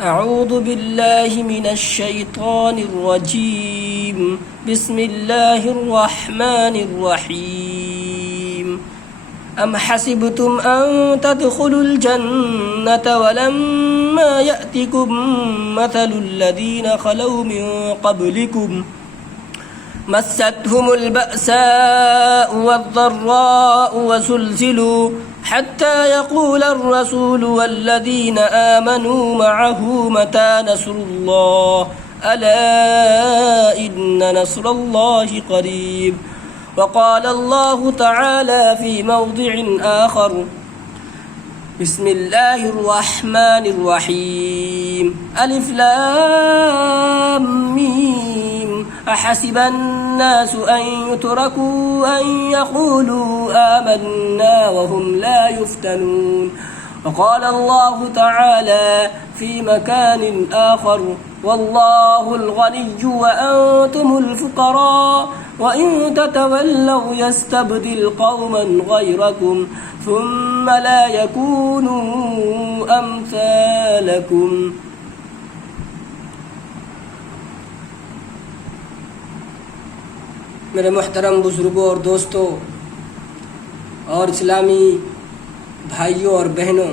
أعوذ بالله من الشيطان الرجيم. بسم الله الرحمن الرحيم. أم حسبتم أن تدخلوا الجنة ولما يأتكم مثل الذين خلوا من قبلكم مستهم البأساء والضراء وزلزلوا حتى يقول الرسول والذين آمنوا معه متى نصر الله ألا إن نصر الله قريب. وقال الله تعالى في موضع آخر: بسم الله الرحمن الرحيم. ألف لام ميم. أحسب الناس أن يتركوا أن يقولوا آمنا وهم لا يفتنون. وقال الله تعالى في مكان آخر: والله الغني وأنتم الفقراء وإن تتولوا يستبدل قوما غيركم ثم لا يكونوا أمثالكم. میرے محترم بزرگوں اور دوستوں اور اسلامی بھائیوں اور بہنوں،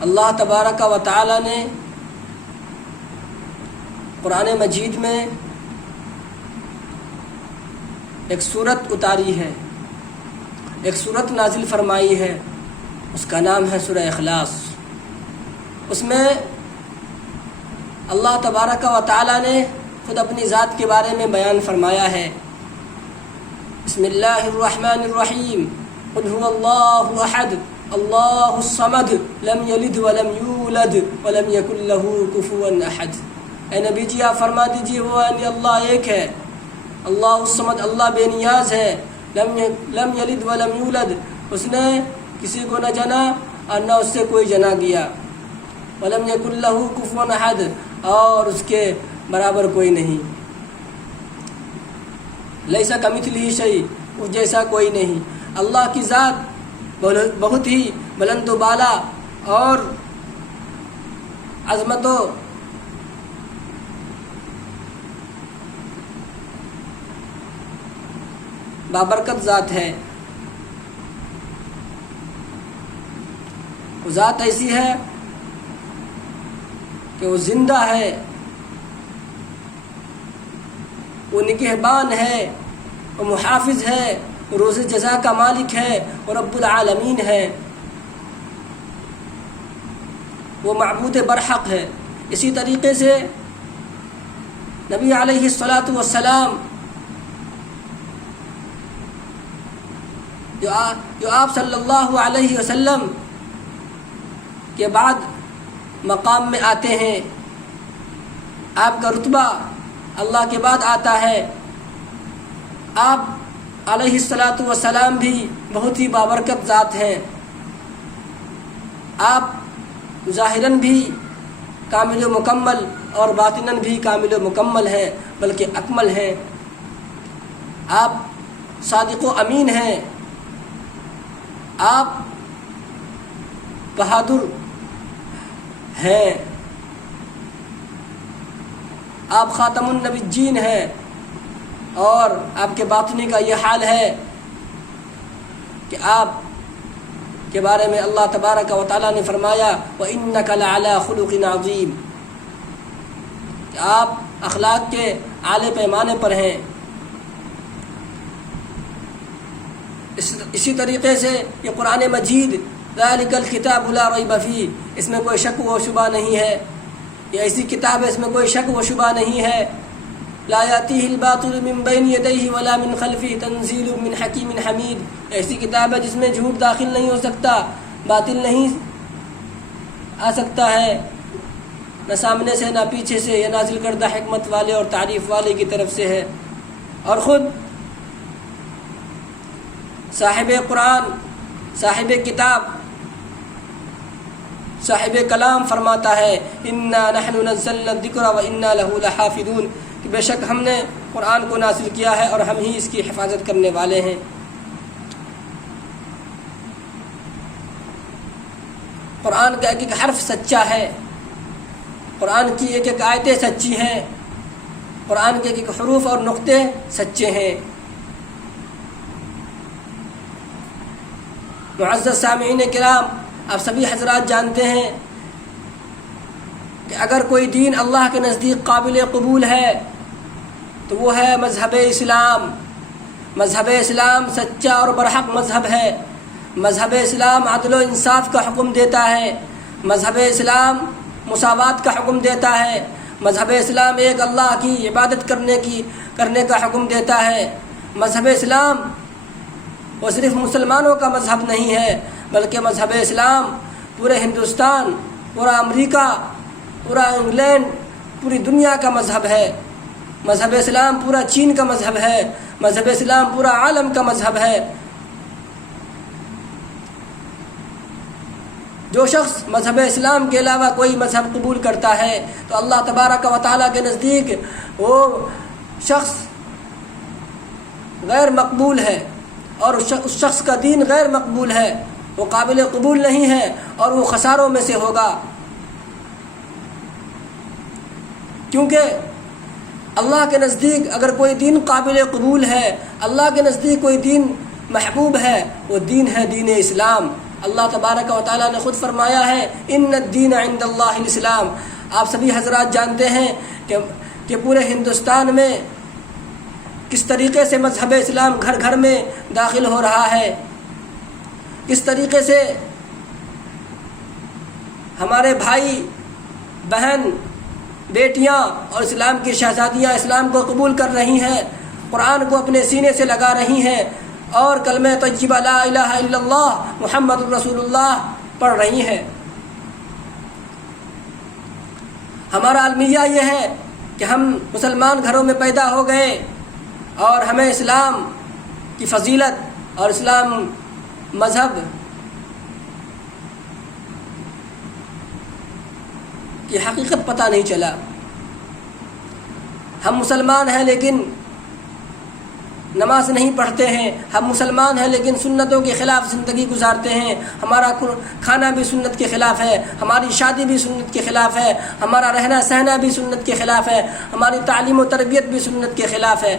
اللہ تبارک و تعالی نے قرآن مجید میں ایک سورت اتاری ہے، ایک سورت نازل فرمائی ہے، اس کا نام ہے سورہ اخلاص۔ اس میں اللہ تبارک و تعالی نے خود اپنی ذات کے بارے میں بیان فرمایا ہے۔ بسم اللہ الرحمن الرحیم۔ قل هو اللہ احد اللہ الصمد لم یلد ولم یولد ولم یکن له کفوا احد۔ اے نبی جی آپ فرما دیجیے وہ یعنی اللہ ایک ہے، اللہ الصمد، اللہ بے نیاز ہے، لم یلد ولم یولد، اس نے کسی کو نہ جنا اور نہ اس سے کوئی جنا گیا، ولم یکن له کفوا احد، اور اس کے برابر کوئی نہیں، لیس کمثلہ شیء، اس جیسا کوئی نہیں۔ اللہ کی ذات بہت ہی بلند و بالا اور عظمت و بابرکت ذات ہے۔ وہ ذات ایسی ہے کہ وہ زندہ ہے، وہ نگہبان ہے، وہ محافظ ہے، روز جزا کا مالک ہے، وہ رب العالمین ہے، وہ معبود برحق ہے۔ اسی طریقے سے نبی علیہ الصلاۃ والسلام جو آپ صلی اللہ علیہ وسلم کے بعد مقام میں آتے ہیں، آپ کا رتبہ اللہ کے بعد آتا ہے۔ آپ علیہ الصلاۃ والسلام بھی بہت ہی بابرکت ذات ہیں، آپ ظاہراً بھی کامل و مکمل اور باطناً بھی کامل و مکمل ہیں، بلکہ اکمل ہیں۔ آپ صادق و امین ہیں، آپ بہادر ہیں، آپ خاتم النبیین ہیں، اور آپ کے باطنی کا یہ حال ہے کہ آپ کے بارے میں اللہ تبارک و تعالی نے فرمایا وَإِنَّكَ لَعَلَىٰ خُلُقٍ عَظِيمٍ، کہ آپ اخلاق کے اعلی پیمانے پر ہیں۔ اسی طریقے سے یہ قرآن مجید ذَلِكَ الْكِتَابُ لَا رَيْبَ فِيهِ، اس میں کوئی شک و شبہ نہیں ہے، یہ ایسی کتاب ہے اس میں کوئی شک و شبہ نہیں ہے۔ لا يأتيه الباطل من بين يديه ولا من خلفه تنزيل من حكيم حميد، ایسی کتاب ہے جس میں جھوٹ داخل نہیں ہو سکتا، باطل نہیں آ سکتا ہے، نہ سامنے سے نہ پیچھے سے، یہ نازل کردہ حکمت والے اور تعریف والے کی طرف سے ہے۔ اور خود صاحب قرآن، صاحب کتاب، صاحب کلام فرماتا ہے انا نحن نزلنا الذکر و انا له لحافظون، کہ بے شک ہم نے قرآن کو نازل کیا ہے اور ہم ہی اس کی حفاظت کرنے والے ہیں۔ قرآن کا ایک ایک حرف سچا ہے، قرآن کی ایک ایک آیتیں سچی ہیں، قرآن کے ایک ایک حروف اور نقطے سچے ہیں۔ معزز سامعین کرام، آپ سبھی حضرات جانتے ہیں کہ اگر کوئی دین اللہ کے نزدیک قابل قبول ہے تو وہ ہے مذہب اسلام۔ مذہب اسلام سچا اور برحق مذہب ہے۔ مذہب اسلام عدل و انصاف کا حکم دیتا ہے۔ مذہب اسلام مساوات کا حکم دیتا ہے۔ مذہب اسلام ایک اللہ کی عبادت کرنے کا حکم دیتا ہے۔ مذہب اسلام وہ صرف مسلمانوں کا مذہب نہیں ہے، بلکہ مذہب اسلام پورے ہندوستان، پورا امریکہ، پورا انگلینڈ، پوری دنیا کا مذہب ہے۔ مذہب اسلام پورا چین کا مذہب ہے۔ مذہب اسلام پورا عالم کا مذہب ہے۔ جو شخص مذہب اسلام کے علاوہ کوئی مذہب قبول کرتا ہے تو اللہ تبارک و تعالیٰ کے نزدیک وہ شخص غیر مقبول ہے، اور اس شخص کا دین غیر مقبول ہے، وہ قابل قبول نہیں ہے اور وہ خساروں میں سے ہوگا۔ کیونکہ اللہ کے نزدیک اگر کوئی دین قابل قبول ہے، اللہ کے نزدیک کوئی دین محبوب ہے، وہ دین ہے دین اسلام۔ اللہ تبارک و تعالیٰ نے خود فرمایا ہے ان الدین عند اللہ الاسلام۔ آپ سبھی حضرات جانتے ہیں کہ پورے ہندوستان میں کس طریقے سے مذہب اسلام گھر گھر میں داخل ہو رہا ہے، کس طریقے سے ہمارے بھائی بہن بیٹیاں اور اسلام کی شہزادیاں اسلام کو قبول کر رہی ہیں، قرآن کو اپنے سینے سے لگا رہی ہیں اور کلمہ طیبہ لا الہ الا اللہ محمد رسول اللہ پڑھ رہی ہیں۔ ہمارا المیہ یہ ہے کہ ہم مسلمان گھروں میں پیدا ہو گئے اور ہمیں اسلام کی فضیلت اور اسلام مذہب کی حقیقت پتہ نہیں چلا۔ ہم مسلمان ہیں لیکن نماز نہیں پڑھتے ہیں، ہم مسلمان ہیں لیکن سنتوں کے خلاف زندگی گزارتے ہیں، ہمارا کھانا بھی سنت کے خلاف ہے، ہماری شادی بھی سنت کے خلاف ہے، ہمارا رہنا سہنا بھی سنت کے خلاف ہے، ہماری تعلیم و تربیت بھی سنت کے خلاف ہے۔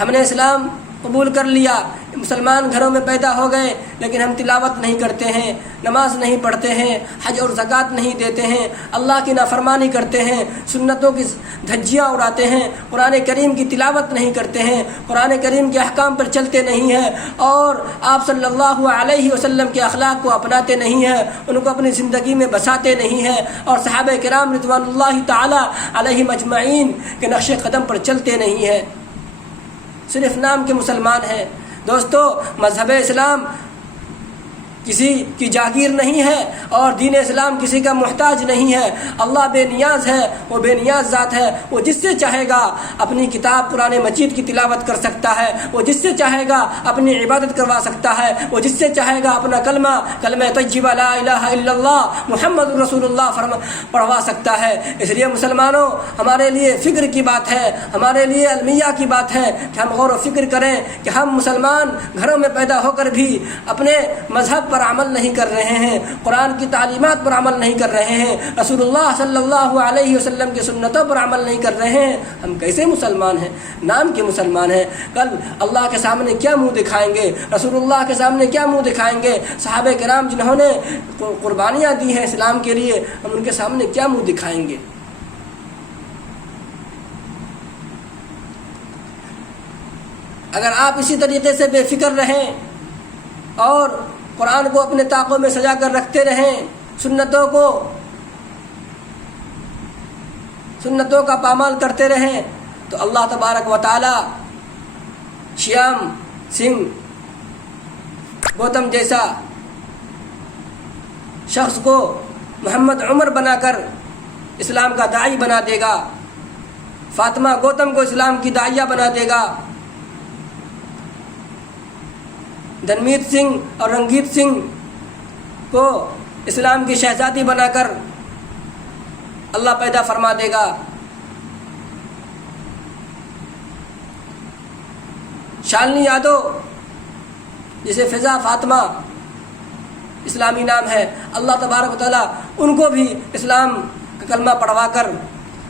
ہم نے اسلام قبول کر لیا، مسلمان گھروں میں پیدا ہو گئے، لیکن ہم تلاوت نہیں کرتے ہیں، نماز نہیں پڑھتے ہیں، حج اور زکوٰۃ نہیں دیتے ہیں، اللہ کی نافرمانی کرتے ہیں، سنتوں کی دھجیاں اڑاتے ہیں، قرآن کریم کی تلاوت نہیں کرتے ہیں، قرآن کریم کے احکام پر چلتے نہیں ہیں، اور آپ صلی اللہ علیہ وسلم کے اخلاق کو اپناتے نہیں ہیں، ان کو اپنی زندگی میں بساتے نہیں ہیں، اور صحابہ کرام رضوان اللہ تعالی علیہم اجمعین کے نقش قدم پر چلتے نہیں ہیں، صرف نام کے مسلمان ہیں۔ دوستو، مذہب اسلام کسی کی جاگیر نہیں ہے اور دین اسلام کسی کا محتاج نہیں ہے۔ اللہ بے نیاز ہے، وہ بے نیاز ذات ہے، وہ جس سے چاہے گا اپنی کتاب قرآن مجید کی تلاوت کر سکتا ہے، وہ جس سے چاہے گا اپنی عبادت کروا سکتا ہے، وہ جس سے چاہے گا اپنا کلمہ طیبہ لا الہ الا اللہ محمد رسول اللہ پڑھوا سکتا ہے۔ اس لیے مسلمانوں، ہمارے لیے فکر کی بات ہے، ہمارے لیے المیہ کی بات ہے کہ ہم غور و فکر کریں کہ ہم مسلمان گھروں میں پیدا ہو کر بھی اپنے مذہب پر عمل نہیں کر رہے ہیں، قرآن کی تعلیمات پر عمل نہیں کر رہے ہیں، رسول اللہ صلی اللہ علیہ وسلم کی سنتوں پر عمل نہیں کر رہے ہیں، ہم کیسے مسلمان ہیں؟ نام کے مسلمان ہیں۔ کل اللہ کے سامنے کیا منہ دکھائیں گے؟ رسول اللہ کے سامنے کیا منہ دکھائیں گے؟ صحابہ کرام جنہوں نے قربانیاں دی ہیں اسلام کے لیے، ہم ان کے سامنے کیا منہ دکھائیں گے؟ اگر آپ اسی طریقے سے بے فکر رہیں اور قرآن کو اپنے طاقوں میں سجا کر رکھتے رہیں، سنتوں کا پامال کرتے رہیں، تو اللہ تبارک و تعالی شیام سنگھ گوتم جیسا شخص کو محمد عمر بنا کر اسلام کا داعی بنا دے گا، فاطمہ گوتم کو اسلام کی داعیہ بنا دے گا، دھنمیت سنگھ اور رنگیت سنگھ کو اسلام کی شہزادی بنا کر اللہ پیدا فرما دے گا۔ شالنی یادو جسے فضا فاطمہ اسلامی نام ہے، اللہ تبارک و تعالیٰ ان کو بھی اسلام کا کلمہ پڑھوا کر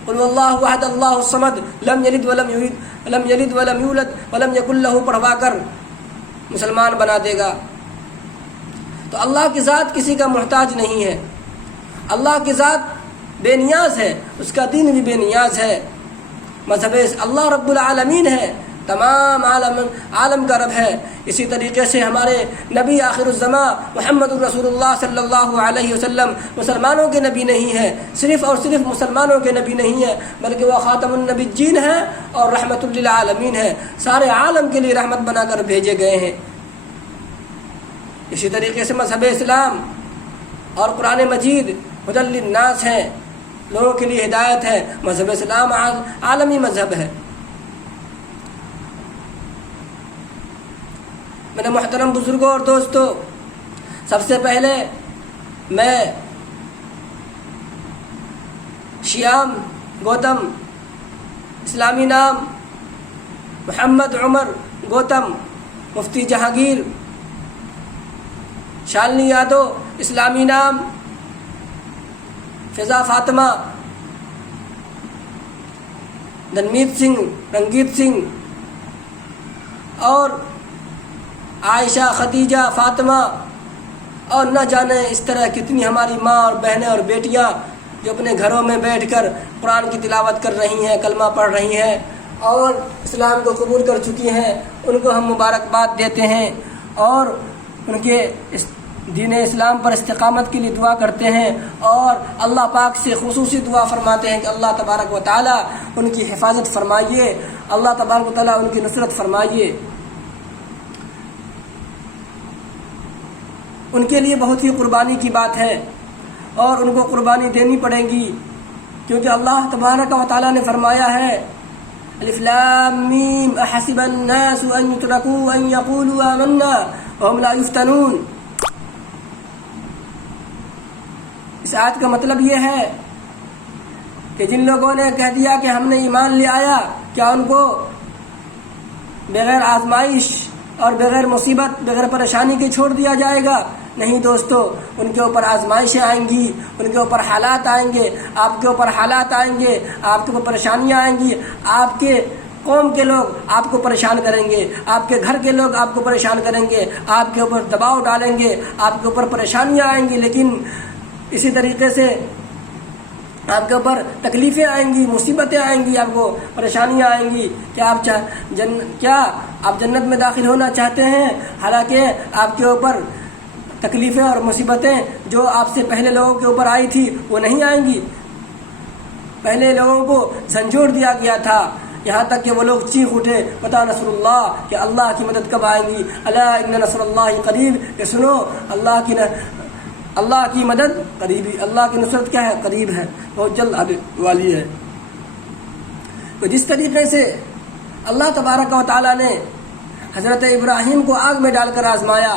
قل اللہ احد اللہ الصمد لم یلد ولم یولد ولم یکن لہ پڑھوا کر مسلمان بنا دے گا۔ تو اللہ کی ذات کسی کا محتاج نہیں ہے، اللہ کی ذات بے نیاز ہے، اس کا دین بھی بے نیاز ہے۔ مذہب اللہ رب العالمین ہے، تمام عالم کا رب ہے۔ اسی طریقے سے ہمارے نبی آخر الزماں محمد الرسول اللہ صلی اللہ علیہ وسلم مسلمانوں کے نبی نہیں ہے، صرف اور صرف مسلمانوں کے نبی نہیں ہے، بلکہ وہ خاتم النبیین ہے اور رحمت للعالمین ہے، سارے عالم کے لیے رحمت بنا کر بھیجے گئے ہیں۔ اسی طریقے سے مذہب اسلام اور قرآن مجید ہدی للناس ہے، لوگوں کے لیے ہدایت ہے۔ مذہب اسلام عالمی مذہب ہے۔ میرے محترم بزرگوں اور دوستو، سب سے پہلے میں شیام گوتم، اسلامی نام محمد عمر گوتم، مفتی جہانگیر، شالنی یادو اسلامی نام فضا فاطمہ، دنمیت سنگھ، رنگیت سنگھ اور عائشہ، خدیجہ، فاطمہ اور نہ جانے اس طرح کتنی ہماری ماں اور بہنیں اور بیٹیاں جو اپنے گھروں میں بیٹھ کر قرآن کی تلاوت کر رہی ہیں، کلمہ پڑھ رہی ہیں اور اسلام کو قبول کر چکی ہیں، ان کو ہم مبارکباد دیتے ہیں اور ان کے دین اسلام پر استقامت کے لیے دعا کرتے ہیں اور اللہ پاک سے خصوصی دعا فرماتے ہیں کہ اللہ تبارک و تعالیٰ ان کی حفاظت فرمائیے، اللہ تبارک و تعالیٰ ان کی نصرت فرمائیے۔ ان کے لیے بہت ہی قربانی کی بات ہے اور ان کو قربانی دینی پڑے گی، کیونکہ اللہ تبارک و تعالیٰ نے فرمایا ہے الف لام میم احسب الناس ان يتركوا ان يقولوا آمنا وهم لا يفتنون۔ اس آیت کا مطلب یہ ہے کہ جن لوگوں نے کہہ دیا کہ ہم نے ایمان لے آیا، کیا ان کو بغیر آزمائش اور بغیر مصیبت، بغیر پریشانی کے چھوڑ دیا جائے گا؟ نہیں دوستو، ان کے اوپر آزمائشیں آئیں گی، ان کے اوپر حالات آئیں گے، آپ کے اوپر حالات آئیں گے، آپ کے اوپر پریشانیاں آئیں گی، آپ کے قوم کے لوگ آپ کو پریشان کریں گے، آپ کے گھر کے لوگ آپ کو پریشان کریں گے، آپ کے اوپر دباؤ ڈالیں گے، آپ کے اوپر پریشانیاں آئیں گی، لیکن اسی طریقے سے آپ کے اوپر تکلیفیں آئیں گی، مصیبتیں آئیں گی، آپ کو پریشانیاں آئیں گی۔ کیا آپ جنت میں داخل ہونا چاہتے ہیں؟ حالانکہ آپ کے اوپر تکلیفیں اور مصیبتیں جو آپ سے پہلے لوگوں کے اوپر آئی تھی وہ نہیں آئیں گی۔ پہلے لوگوں کو جھنجھوڑ دیا گیا تھا، یہاں تک کہ وہ لوگ چیخ اٹھے متی نصر اللہ، کہ اللہ کی مدد کب آئے گی؟ الا ان نصر اللہ قریب، کہ سنو اللہ کی مدد قریب، اللہ کی نصرت کیا ہے؟ قریب ہے، بہت جلد آنے والی ہے۔ تو جس طریقے سے اللہ تبارک و تعالیٰ نے حضرت ابراہیم کو آگ میں ڈال کر آزمایا،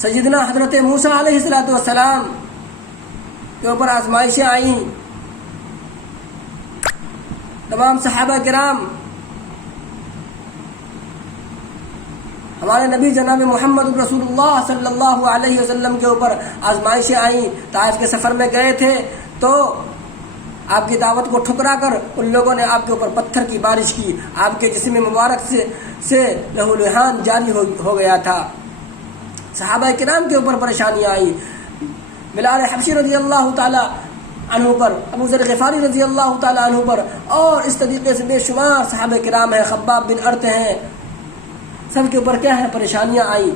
سیدنا حضرت موسیٰ علیہ السلام کے اوپر آزمائشیں آئیں، تمام صحابہ کرام، ہمارے نبی جناب محمد رسول اللہ صلی اللہ علیہ وسلم کے اوپر آزمائشیں آئیں۔ طائف کے سفر میں گئے تھے تو آپ کی دعوت کو ٹھکرا کر ان لوگوں نے آپ کے اوپر پتھر کی بارش کی، آپ کے جسم مبارک سے لہو لہان جاری ہو گیا تھا۔ صحابہ کرام کے اوپر پریشانیاں آئیں، بلال حبشی رضی اللہ تعالی عنہ پر، ابو ذر غفاری رضی اللہ تعالی عنہ پر، اور اس طریقے سے بے شمار صحابہ کرام ہیں، خباب بن ارت ہیں، سب کے اوپر کیا ہے؟ پریشانیاں آئیں۔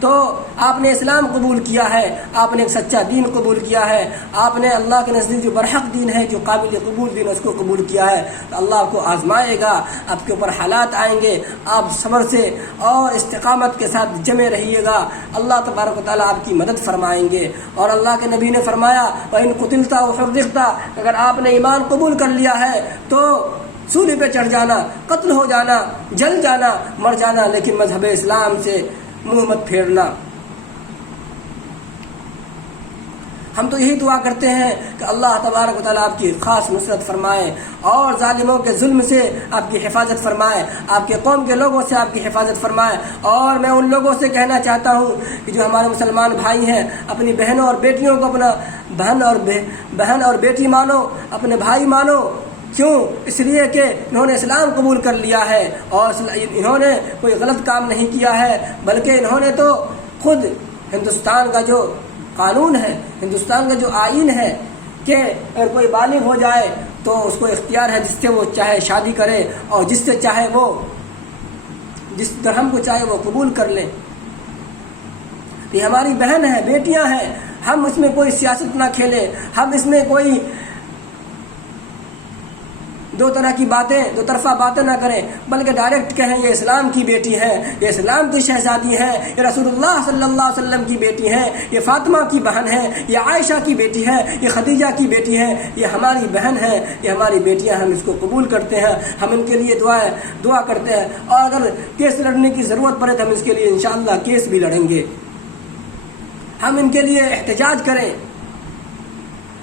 تو آپ نے اسلام قبول کیا ہے، آپ نے ایک سچا دین قبول کیا ہے، آپ نے اللہ کے نزدیک جو برحق دین ہے، جو قابل قبول دین ہے، اس کو قبول کیا ہے، تو اللہ آپ کو آزمائے گا، آپ کے اوپر حالات آئیں گے، آپ صبر سے اور استقامت کے ساتھ جمے رہیے گا، اللہ تبارک و تعالیٰ آپ کی مدد فرمائیں گے۔ اور اللہ کے نبی نے فرمایا وَإِن قُتِلْتَ وَحُرِّقْتَ، اگر آپ نے ایمان قبول کر لیا ہے تو سولی پہ چڑھ جانا، قتل ہو جانا، جل جانا، مر جانا، لیکن مذہب اسلام سے منہ مت پھیرنا۔ ہم تو یہی دعا کرتے ہیں کہ اللہ تبارک و تعالیٰ آپ کی خاص نصرت فرمائے اور ظالموں کے ظلم سے آپ کی حفاظت فرمائے، آپ کے قوم کے لوگوں سے آپ کی حفاظت فرمائے۔ اور میں ان لوگوں سے کہنا چاہتا ہوں کہ جو ہمارے مسلمان بھائی ہیں، اپنی بہنوں اور بیٹیوں کو اپنا بہن اور بیٹی مانو، اپنے بھائی مانو۔ کیوں؟ اس لیے کہ انہوں نے اسلام قبول کر لیا ہے اور انہوں نے کوئی غلط کام نہیں کیا ہے، بلکہ انہوں نے تو خود ہندوستان کا جو قانون ہے، ہندوستان کا جو آئین ہے کہ اگر کوئی بالغ ہو جائے تو اس کو اختیار ہے جس سے وہ چاہے شادی کرے اور جس سے چاہے وہ جس دھرم کو چاہے وہ قبول کر لے۔ یہ ہماری بہن ہے، بیٹیاں ہیں، ہم اس میں کوئی سیاست نہ کھیلیں، ہم اس میں کوئی دو طرح کی باتیں، دو طرفہ باتیں نہ کریں، بلکہ ڈائریکٹ کہیں یہ اسلام کی بیٹی ہے، یہ اسلام کی شہزادی ہے، یہ رسول اللہ صلی اللہ علیہ وسلم کی بیٹی ہے، یہ فاطمہ کی بہن ہے، یہ عائشہ کی بیٹی ہے، یہ خدیجہ کی بیٹی ہے، یہ ہماری بہن ہے، یہ ہماری بیٹیاں، ہم اس کو قبول کرتے ہیں، ہم ان کے لیے دعا کرتے ہیں، اور اگر کیس لڑنے کی ضرورت پڑے تو ہم اس کے لیے انشاءاللہ کیس بھی لڑیں گے، ہم ان کے لیے احتجاج کریں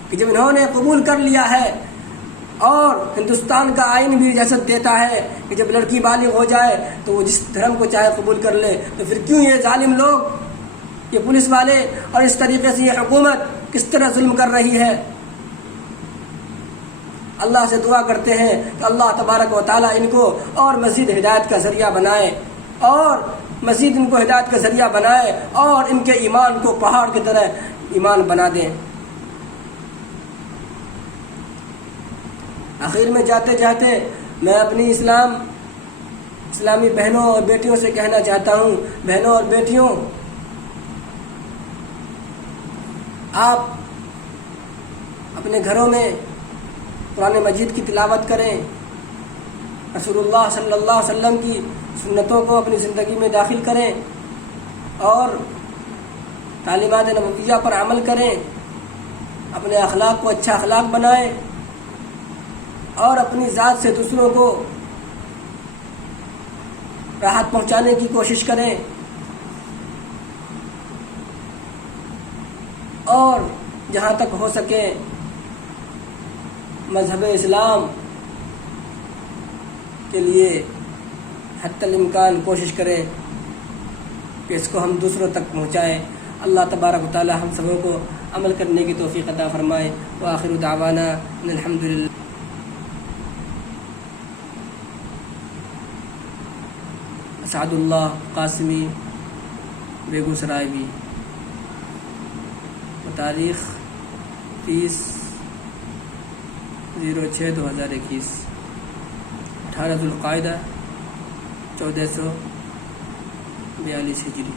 کہ جب انہوں نے قبول کر لیا ہے اور ہندوستان کا آئین بھی اجازت دیتا ہے کہ جب لڑکی بالغ ہو جائے تو وہ جس دھرم کو چاہے قبول کر لے، تو پھر کیوں یہ ظالم لوگ، یہ پولیس والے اور اس طریقے سے یہ حکومت کس طرح ظلم کر رہی ہے؟ اللہ سے دعا کرتے ہیں کہ اللہ تبارک و تعالیٰ ان کو اور مزید ہدایت کا ذریعہ بنائے، اور مزید ان کو ہدایت کا ذریعہ بنائے، اور ان کے ایمان کو پہاڑ کی طرح ایمان بنا دیں۔ آخر میں جاتے جاتے میں اپنی اسلامی بہنوں اور بیٹیوں سے کہنا چاہتا ہوں، بہنوں اور بیٹیوں، آپ اپنے گھروں میں قرآن مجید کی تلاوت کریں، رسول اللہ صلی اللہ علیہ وسلم کی سنتوں کو اپنی زندگی میں داخل کریں اور تعلیمات نبویہ پر عمل کریں، اپنے اخلاق کو اچھا اخلاق بنائیں اور اپنی ذات سے دوسروں کو راحت پہنچانے کی کوشش کریں، اور جہاں تک ہو سکے مذہب اسلام کے لیے حتی الامکان کوشش کریں کہ اس کو ہم دوسروں تک پہنچائیں۔ اللہ تبارک و تعالی ہم سبوں کو عمل کرنے کی توفیق عطا فرمائے۔ وآخر دعوانا ان الحمدللہ۔ اسعد اللہ قاسمی، بیگو سرائے بھی، تاریخ 30/06/2021، 18 ذوالقعدہ 1442 ہجری۔